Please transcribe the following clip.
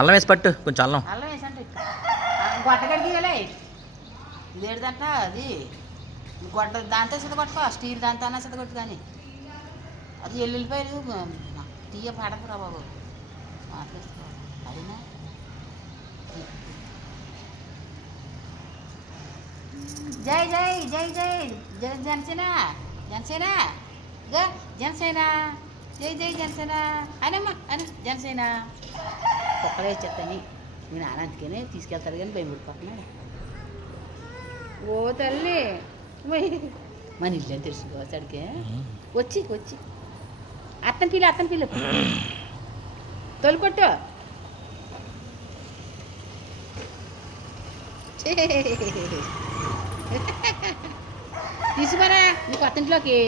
అల్లం వేసి పట్టు, కొంచెం అల్లం అల్లం వేసి అంటే గొట్టగడికి వెళ్ళే లేడుదంట అది గొడ్డ దాంతో సిద్ధ కొట్టుకో, స్టీల్ దాంతో అన్నా సిద్ధ కొట్టు. కానీ అది ఎల్లుల్లిపాయలు తీయ పడకురా బాబు, మాట్లాడుకో అదేనా. జై జై జై జై జై జనసేన, జనసేన జనసేన, జై జై జనసేన అనమ్మా అని జనసేన. కుక్కలు వేసేస్తాని మీ నాన్న అందుకనే తీసుకెళ్తాడు కానీ భయపడిపోతున్నాడు. ఓ తల్లి మన ఇల్లు అని తెలుసుకోవచ్చాడికే. వచ్చి వచ్చి అత్తని పిల్ల తొలికొట్టు తీసుకురా నీ కొత్త ఇంట్లోకి.